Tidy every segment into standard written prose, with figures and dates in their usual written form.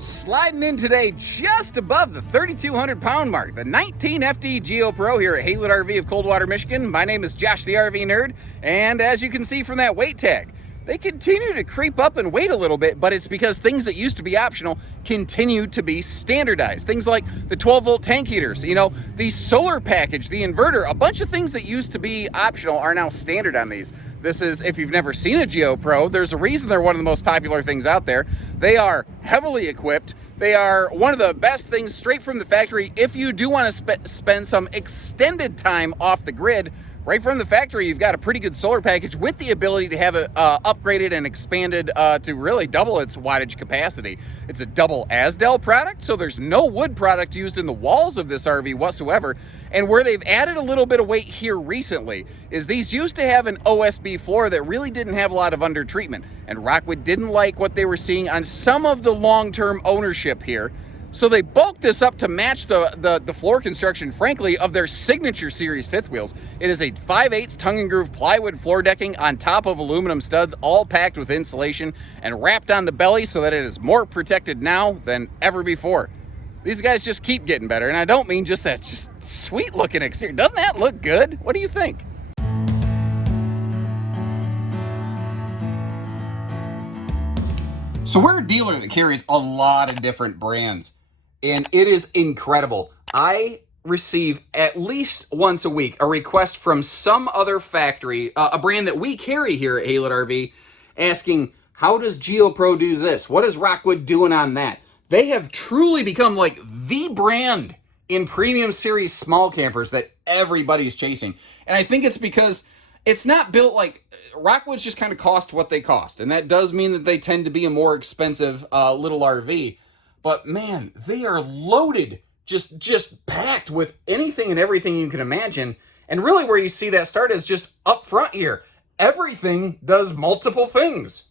Sliding in today just above the 3,200 pound mark, the 19 FD Geo Pro here at Haywood RV of Coldwater, Michigan. My name is Josh the RV Nerd, and as you can see from that weight tag, they continue to creep up in weight a little bit, but it's because things that used to be optional continue to be standardized. Things like the 12-volt tank heaters, the solar package, the inverter, a bunch of things that used to be optional are now standard on these. This is, if you've never seen a Geo Pro, there's a reason they're one of the most popular things out there. They are heavily equipped. They are one of the best things straight from the factory. If you do want to spend some extended time off the grid, right from the factory, you've got a pretty good solar package with the ability to have it upgraded and expanded to really double its wattage capacity. It's a double Azdel product, so there's no wood product used in the walls of this RV whatsoever. And where they've added a little bit of weight here recently is these used to have an OSB floor that really didn't have a lot of under treatment. And Rockwood didn't like what they were seeing on some of the long-term ownership here. So they bulked this up to match the floor construction, frankly, of their signature series fifth wheels. It is a 5/8 tongue and groove plywood floor decking on top of aluminum studs, all packed with insulation and wrapped on the belly so that it is more protected now than ever before. These guys just keep getting better, and I don't mean just that just sweet looking exterior. Doesn't that look good? What do you think? So we're a dealer that carries a lot of different brands, and it is incredible. I receive at least once a week a request from some other factory, a brand that we carry here at Haywood RV, asking, how does Geo Pro do this? What is Rockwood doing on that? They have truly become like the brand in premium series small campers that everybody's chasing. And I think it's because it's not built like Rockwood's just kind of cost what they cost. And that does mean that they tend to be a more expensive little RV. But man, they are loaded, just packed with anything and everything you can imagine. And really where you see that start is just up front here. Everything does multiple things.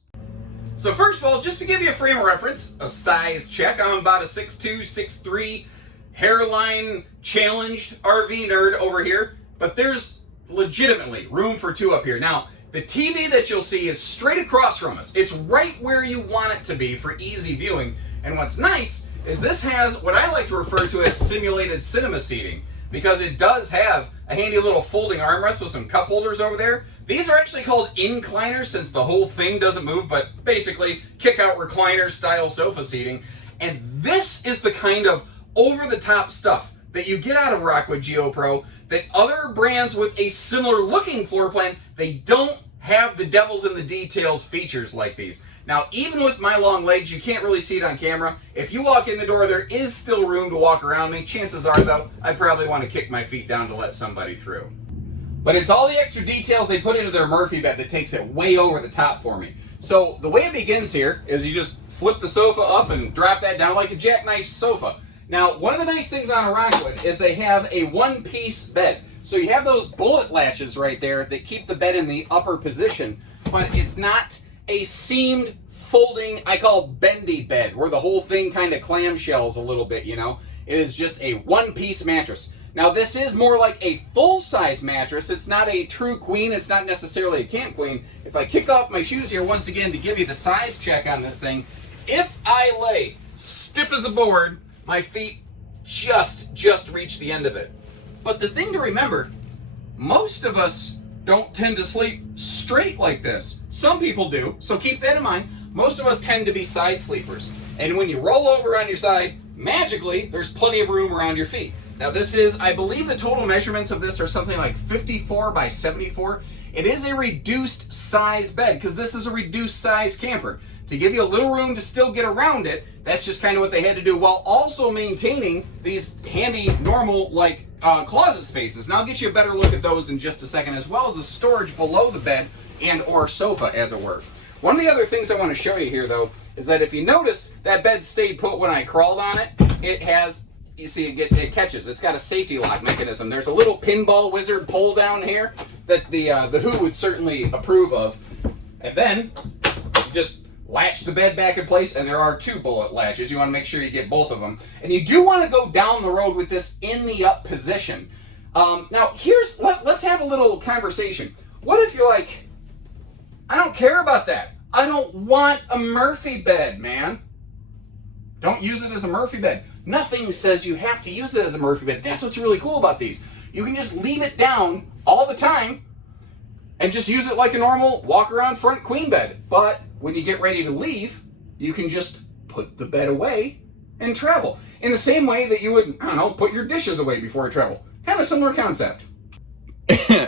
So first of all, just to give you a frame of reference, a size check, I'm about a 6'2", 6'3", hairline challenged RV nerd over here, but there's legitimately room for two up here. Now, the TV that you'll see is straight across from us. It's right where you want it to be for easy viewing, and what's nice is this has what I like to refer to as simulated cinema seating, because it does have a handy little folding armrest with some cup holders over there. These are actually called incliners since the whole thing doesn't move, but basically kick-out recliner style sofa seating. And this is the kind of over-the-top stuff that you get out of Rockwood Geo Pro that other brands with a similar looking floor plan, they don't have the devils in the details features like these. Now, even with my long legs, you can't really see it on camera. If you walk in the door, there is still room to walk around me. Chances are, though, I probably want to kick my feet down to let somebody through. But it's all the extra details they put into their Murphy bed that takes it way over the top for me. So the way it begins here is you just flip the sofa up and drop that down like a jackknife sofa. Now, one of the nice things on a Rockwood is they have a one-piece bed. So you have those bullet latches right there that keep the bed in the upper position, but it's not a seamed, folding, I call bendy bed, where the whole thing kind of clamshells a little bit, It is just a one-piece mattress. Now, this is more like a full-size mattress. It's not a true queen. It's not necessarily a camp queen. If I kick off my shoes here once again to give you the size check on this thing, if I lay stiff as a board, my feet just reach the end of it. But the thing to remember, most of us don't tend to sleep straight like this. Some people do, so keep that in mind. Most of us tend to be side sleepers. And when you roll over on your side, magically, there's plenty of room around your feet. Now this is, I believe the total measurements of this are something like 54 by 74. It is a reduced size bed because this is a reduced size camper. To give you a little room to still get around it, that's just kind of what they had to do while also maintaining these handy, normal, closet spaces. And I'll get you a better look at those in just a second, as well as the storage below the bed and or sofa, as it were. One of the other things I want to show you here, though, is that if you notice, that bed stayed put when I crawled on it. It has... You see, it catches. It's got a safety lock mechanism. There's a little pinball wizard pull down here that the Who would certainly approve of. And then just latch the bed back in place, and there are two bullet latches. You want to make sure you get both of them. And you do want to go down the road with this in the up position. Now, let's have a little conversation. What if you're like, I don't care about that. I don't want a Murphy bed, man. Don't don't use it as a Murphy bed. Nothing says you have to use it as a Murphy bed. That's what's really cool about these. You can just leave it down all the time and just use it like a normal walk around front queen bed. But when you get ready to leave, you can just put the bed away and travel. In the same way that you would, I don't know, put your dishes away before you travel. Kind of similar concept.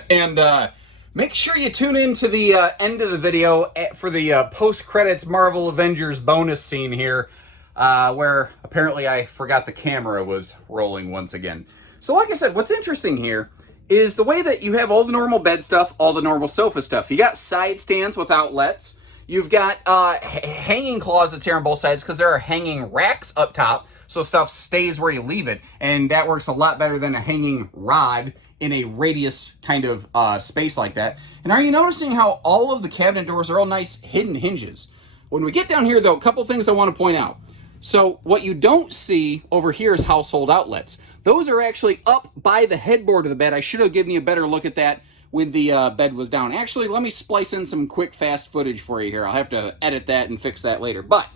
And make sure you tune in to the end of the video for the post-credits Marvel Avengers bonus scene here, where apparently I forgot the camera was rolling once again. So like I said, what's interesting here is the way that you have all the normal bed stuff, all the normal sofa stuff. You got side stands with outlets. You've got hanging closets here on both sides because there are hanging racks up top, so stuff stays where you leave it, and that works a lot better than a hanging rod in a radius kind of space like that. And are you noticing how all of the cabinet doors are all nice hidden hinges? When we get down here though, a couple things I want to point out. So what you don't see over here is household outlets. Those are actually up by the headboard of the bed. I should have given you a better look at that when the bed was down. Actually, let me splice in some quick fast footage for you here. I'll have to edit that and fix that later. But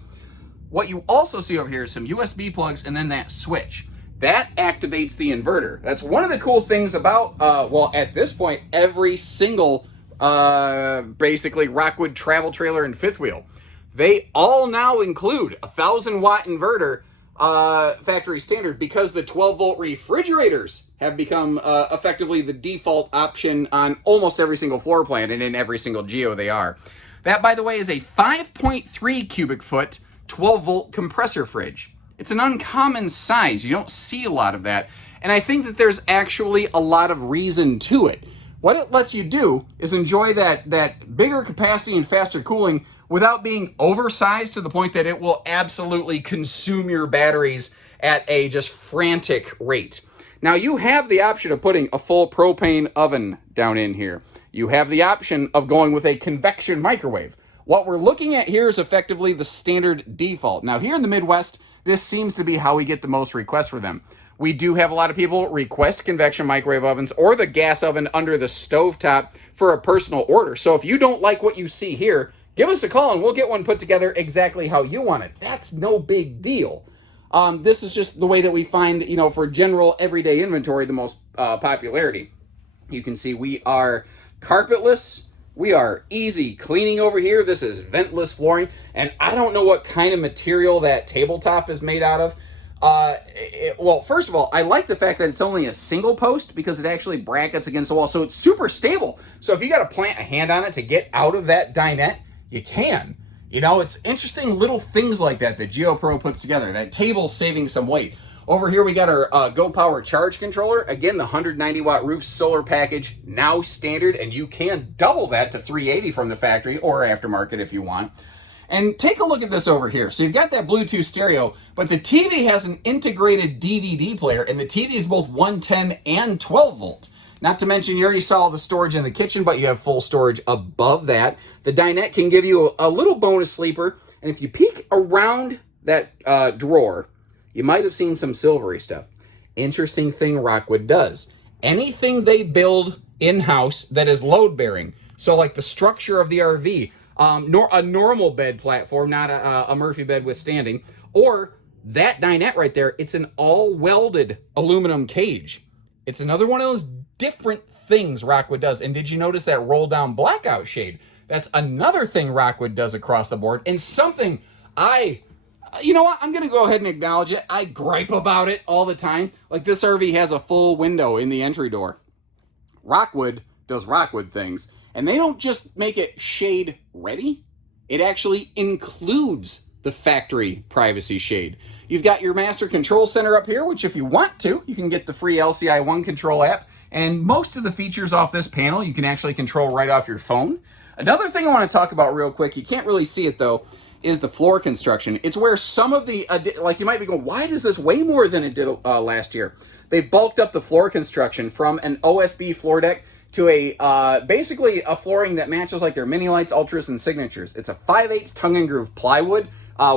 what you also see over here is some USB plugs and then that switch. That activates the inverter. That's one of the cool things about, well, at this point, every single, basically, Rockwood travel trailer and fifth wheel. They all now include a 1,000-watt inverter, factory standard, because the 12-volt refrigerators have become effectively the default option on almost every single floor plan, and in every single Geo they are. That, by the way, is a 5.3 cubic foot 12-volt compressor fridge. It's an uncommon size. You don't see a lot of that. And I think that there's actually a lot of reason to it. What it lets you do is enjoy that bigger capacity and faster cooling without being oversized to the point that it will absolutely consume your batteries at a just frantic rate. Now you have the option of putting a full propane oven down in here. You have the option of going with a convection microwave. What we're looking at here is effectively the standard default. Now here in the Midwest, this seems to be how we get the most requests for them. We do have a lot of people request convection microwave ovens or the gas oven under the stovetop for a personal order. So if you don't like what you see here, give us a call and we'll get one put together exactly how you want it. That's no big deal. This is just the way that we find, you know, for general everyday inventory, the most popularity. You can see we are carpetless. We are easy cleaning over here. This is ventless flooring, and I don't know what kind of material that tabletop is made out of. Well, first of all, I like the fact that it's only a single post because it actually brackets against the wall, so it's super stable. So if you got to plant a hand on it to get out of that dinette, you can. You know, it's interesting little things like that that Geo Pro puts together. That table's saving some weight. Over here we got our Go Power charge controller. Again, the 190-watt roof solar package, now standard, and you can double that to 380 from the factory or aftermarket if you want. And take a look at this over here. So you've got that Bluetooth stereo, but the TV has an integrated DVD player, and the TV is both 110 and 12 volt. Not to mention, you already saw the storage in the kitchen, but you have full storage above that. The dinette can give you a little bonus sleeper, and if you peek around that drawer, you might have seen some silvery stuff. Interesting thing Rockwood does. Anything they build in-house that is load-bearing, so like the structure of the RV, a normal bed platform, not a Murphy bed withstanding, or that dinette right there, it's an all-welded aluminum cage. It's another one of those different things Rockwood does. And did you notice that roll-down blackout shade? That's another thing Rockwood does across the board, and something you know what? I'm going to go ahead and acknowledge it. I gripe about it all the time. Like this RV has a full window in the entry door. Rockwood does Rockwood things, and they don't just make it shade ready. It actually includes the factory privacy shade. You've got your master control center up here, which if you want to, you can get the free LCI One control app. And most of the features off this panel, you can actually control right off your phone. Another thing I want to talk about real quick, you can't really see it though, is the floor construction. It's where some of the, like you might be going, why does this weigh more than it did last year? They bulked up the floor construction from an OSB floor deck to a, basically a flooring that matches like their Mini Lights, Ultras, and Signatures. It's a 5/8 tongue and groove plywood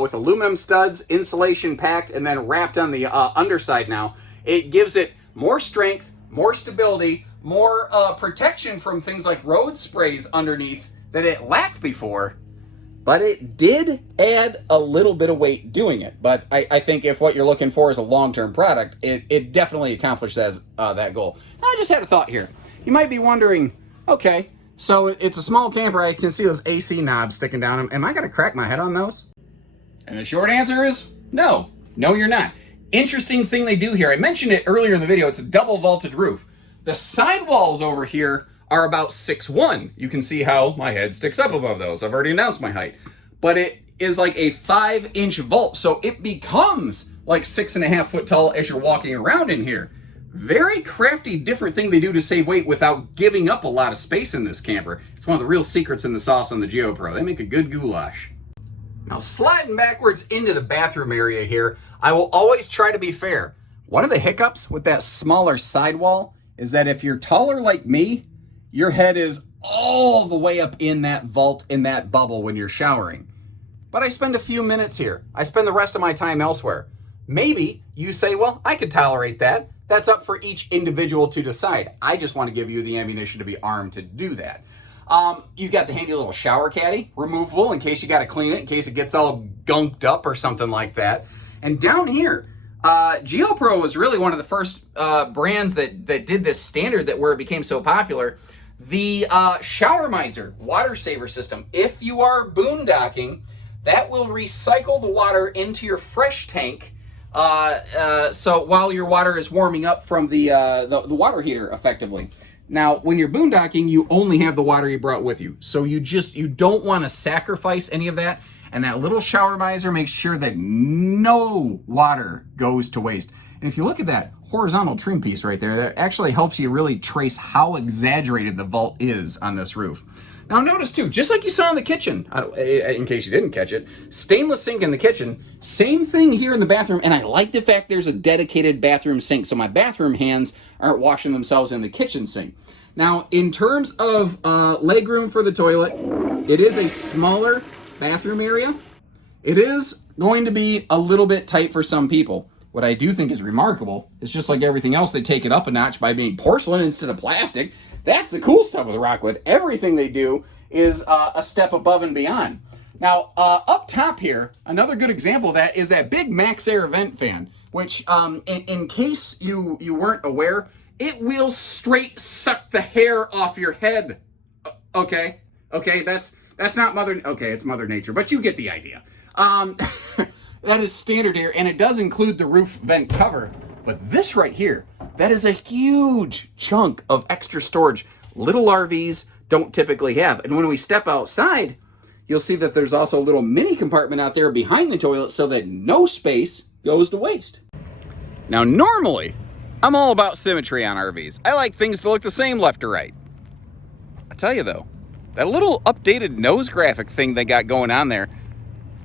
with aluminum studs, insulation packed, and then wrapped on the underside now. It gives it more strength, more stability, more protection from things like road sprays underneath that it lacked before. but it did add a little bit of weight doing it. But I think if what you're looking for is a long-term product, it definitely accomplished that goal. Now, I just had a thought here. You might be wondering, okay, so it's a small camper. I can see those AC knobs sticking down them. Am I going to crack my head on those? And the short answer is no. No, you're not. Interesting thing they do here. I mentioned it earlier in the video. It's a double vaulted roof. The sidewalls over here are about 6'1". You can see how my head sticks up above those. I've already announced my height. But it is like a 5-inch vault, so it becomes like 6.5 foot tall as you're walking around in here. Very crafty, different thing they do to save weight without giving up a lot of space in this camper. It's one of the real secrets in the sauce on the Geo Pro. They make a good goulash. Now, sliding backwards into the bathroom area here, I will always try to be fair. One of the hiccups with that smaller sidewall is that if you're taller like me, your head is all the way up in that vault, in that bubble when you're showering. But I spend a few minutes here. I spend the rest of my time elsewhere. Maybe you say, well, I could tolerate that. That's up for each individual to decide. I just want to give you the ammunition to be armed to do that. You've got the handy little shower caddy, removable in case you got to clean it, in case it gets all gunked up or something like that. And down here, Geo Pro was really one of the first brands that did this standard where it became so popular. The shower miser water saver system. If you are boondocking, that will recycle the water into your fresh tank. So while your water is warming up from the water heater, effectively. Now, when you're boondocking, you only have the water you brought with you. So you don't want to sacrifice any of that. And that little shower miser makes sure that no water goes to waste. And if you look at that horizontal trim piece right there, that actually helps you really trace how exaggerated the vault is on this roof. Now notice too, just like you saw in the kitchen, in case you didn't catch it, stainless sink in the kitchen, same thing here in the bathroom, and I like the fact there's a dedicated bathroom sink, so my bathroom hands aren't washing themselves in the kitchen sink. Now, in terms of legroom for the toilet, it is a smaller bathroom area. It is going to be a little bit tight for some people. What I do think is remarkable is just like everything else, they take it up a notch by being porcelain instead of plastic. That's the cool stuff with Rockwood. Everything they do is a step above and beyond. Now, up top here, another good example of that is that big Max Air vent fan, which, in case you weren't aware, it will straight suck the hair off your head. Okay, that's not it's Mother Nature, but you get the idea. That is standard here, and it does include the roof vent cover. But this right here, that is a huge chunk of extra storage. Little RVs don't typically have. And when we step outside, you'll see that there's also a little mini compartment out there behind the toilet so that no space goes to waste. Now, normally, I'm all about symmetry on RVs. I like things to look the same left to right. I tell you though, that little updated nose graphic thing they got going on there,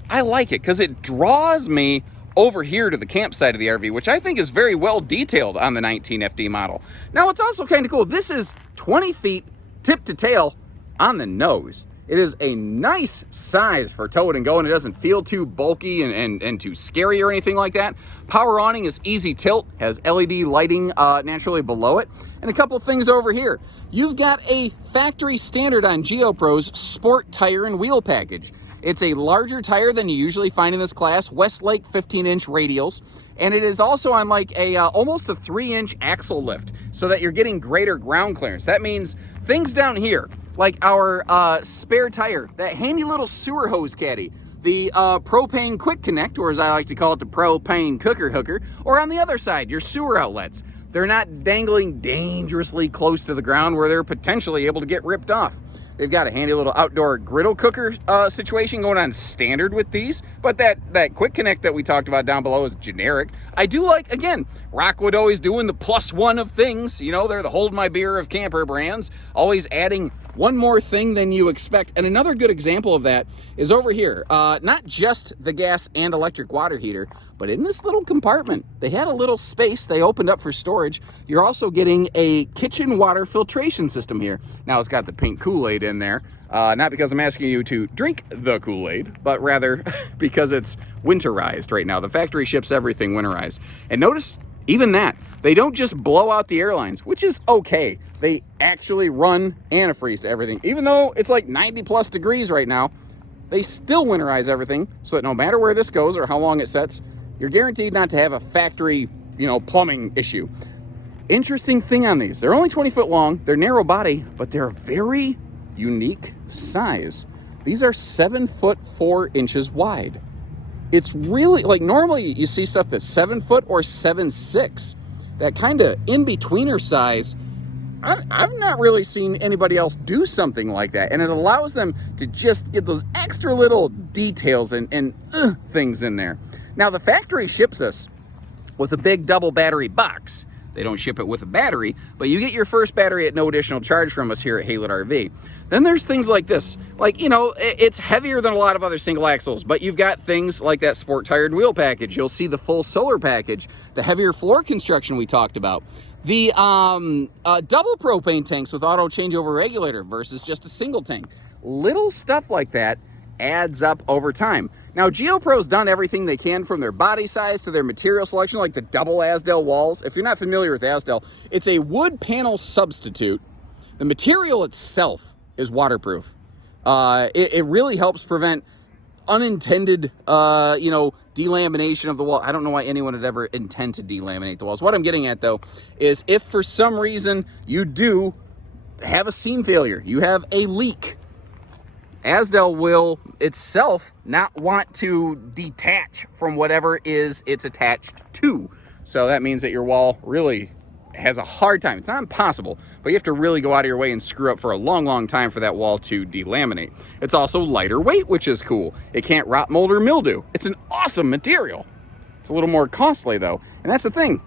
I like it because it draws me over here to the campsite of the RV, which I think is very well detailed on the 19FD model. Now, it's also kind of cool. This is 20 feet tip to tail on the nose. It is a nice size for towing and going. It doesn't feel too bulky and too scary or anything like that. Power awning is easy tilt, has LED lighting naturally below it. And a couple things over here. You've got a factory standard on Geo Pro's sport tire and wheel package. It's a larger tire than you usually find in this class, Westlake 15-inch radials, and it is also on like a almost a 3-inch axle lift, so that you're getting greater ground clearance. That means things down here, like our spare tire, that handy little sewer hose caddy, the propane quick connect, or as I like to call it, the propane cooker hooker, or on the other side, your sewer outlets. They're not dangling dangerously close to the ground where they're potentially able to get ripped off. They've got a handy little outdoor griddle cooker situation going on standard with these, but that quick connect that we talked about down below is generic. I do like, again, Rockwood always doing the +1 of things. You know, they're the hold my beer of camper brands, always adding one more thing than you expect. And another good example of that is over here. Not just the gas and electric water heater, but in this little compartment, they had a little space they opened up for storage. You're also getting a kitchen water filtration system here. Now it's got the pink Kool-Aid in there. Not because I'm asking you to drink the Kool-Aid, but rather because it's winterized right now. The factory ships everything winterized. And notice, even that, they don't just blow out the airlines, which is okay. They actually run antifreeze to everything. Even though it's like 90+ degrees right now, they still winterize everything so that no matter where this goes or how long it sets, you're guaranteed not to have a factory, plumbing issue. Interesting thing on these, they're only 20 foot long, they're narrow body, but they're a very unique size. These are 7 foot 4 inches wide. It's really, like, normally you see stuff that's 7 foot or 7'6". That kind of in-betweener size, I've not really seen anybody else do something like that. And it allows them to just get those extra little details and things in there. Now, the factory ships us with a big double battery box. They don't ship it with a battery, but you get your first battery at no additional charge from us here at Haylett RV. Then there's things like this. Like, it's heavier than a lot of other single axles, but you've got things like that sport tired wheel package. You'll see the full solar package, the heavier floor construction we talked about, the double propane tanks with auto changeover regulator versus just a single tank. Little stuff like that adds up over time. Now, Geo Pro's done everything they can, from their body size to their material selection, like the double Azdel walls. If you're not familiar with Azdel, it's a wood panel substitute. The material itself is waterproof. It really helps prevent unintended, delamination of the wall. I don't know why anyone would ever intend to delaminate the walls. What I'm getting at, though, is if for some reason you do have a seam failure, you have a leak, Azdel will itself not want to detach from whatever is it's attached to. So that means that your wall really has a hard time. It's not impossible, but you have to really go out of your way and screw up for a long, long time for that wall to delaminate. It's also lighter weight, which is cool. It can't rot, mold, or mildew. It's an awesome material. It's a little more costly, though. And that's the thing.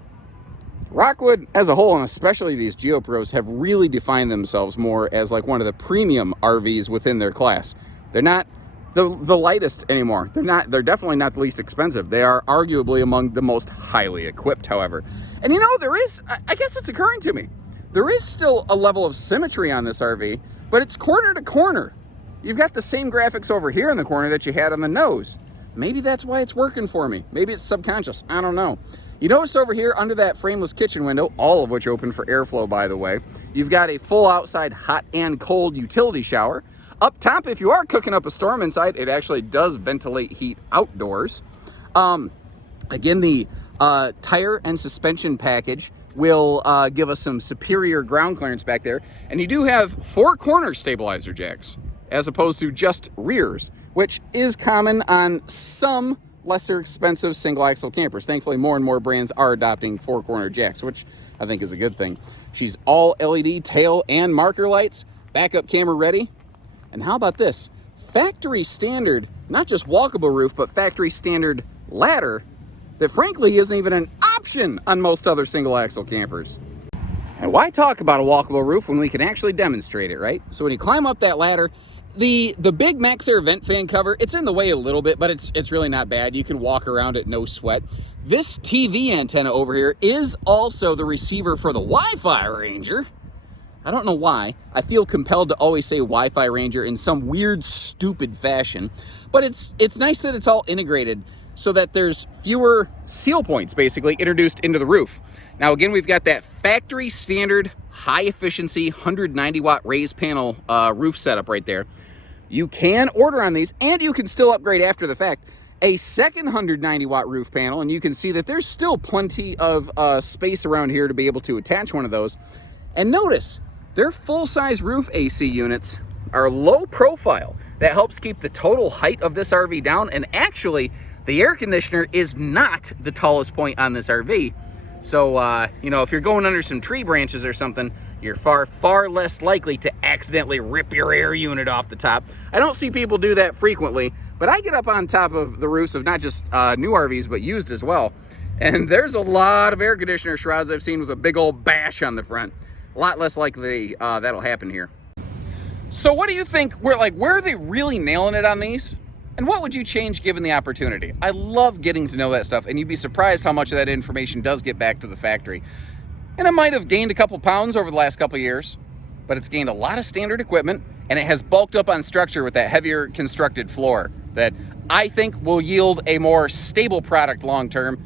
Rockwood as a whole, and especially these Geo Pros, have really defined themselves more as like one of the premium RVs within their class. They're not the lightest anymore. They're definitely not the least expensive. They are arguably among the most highly equipped, however. And there is, I guess it's occurring to me, there is still a level of symmetry on this RV, but it's corner to corner. You've got the same graphics over here in the corner that you had on the nose. Maybe that's why it's working for me. Maybe it's subconscious. I don't know. You notice over here under that frameless kitchen window, all of which open for airflow, by the way, you've got a full outside hot and cold utility shower. Up top, if you are cooking up a storm inside, it actually does ventilate heat outdoors. Again, the tire and suspension package will give us some superior ground clearance back there. And you do have 4 corner stabilizer jacks as opposed to just rears, which is common on some lesser expensive single axle campers. Thankfully, more and more brands are adopting 4-corner jacks, which I think is a good thing. She's all LED tail and marker lights, backup camera ready. And how about this? Factory standard, not just walkable roof, but factory standard ladder that frankly isn't even an option on most other single axle campers. And why talk about a walkable roof when we can actually demonstrate it, right? So when you climb up that ladder, the big MaxxAir vent fan cover, it's in the way a little bit, but it's really not bad. You can walk around it, no sweat. This TV antenna over here is also the receiver for the Wi-Fi Ranger. I don't know why. I feel compelled to always say Wi-Fi Ranger in some weird, stupid fashion, but it's nice that it's all integrated so that there's fewer seal points basically introduced into the roof. Now again, we've got that factory standard high efficiency 190 watt raised panel roof setup right there. You can order on these, and you can still upgrade after the fact, a second 190 watt roof panel, and you can see that there's still plenty of space around here to be able to attach one of those. And notice, their full-size roof AC units are low profile. That helps keep the total height of this RV down, and actually, the air conditioner is not the tallest point on this RV. So, if you're going under some tree branches or something, you're far, far less likely to accidentally rip your air unit off the top. I don't see people do that frequently, but I get up on top of the roofs of not just new RVs, but used as well. And there's a lot of air conditioner shrouds I've seen with a big old bash on the front. A lot less likely that'll happen here. So what do you think, where are they really nailing it on these? And what would you change given the opportunity? I love getting to know that stuff, and you'd be surprised how much of that information does get back to the factory. And it might have gained a couple pounds over the last couple years, but it's gained a lot of standard equipment, and it has bulked up on structure with that heavier constructed floor that I think will yield a more stable product long term,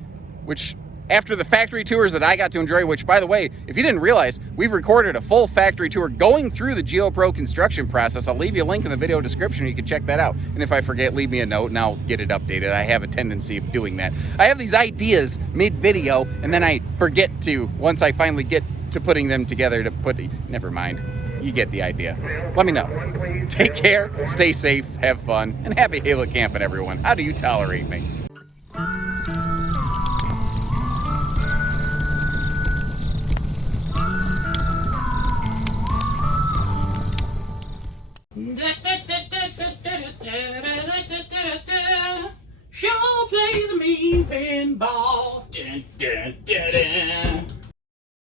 which after the factory tours that I got to enjoy, which, by the way, if you didn't realize, we've recorded a full factory tour going through the Geo Pro construction process. I'll leave you a link in the video description. You can check that out. And if I forget, leave me a note and I'll get it updated. I have a tendency of doing that. I have these ideas mid-video, and then I forget to, once I finally get to putting them together, to put, never mind. You get the idea. Let me know. Take care, stay safe, have fun, and happy Halo camping, everyone. How do you tolerate me?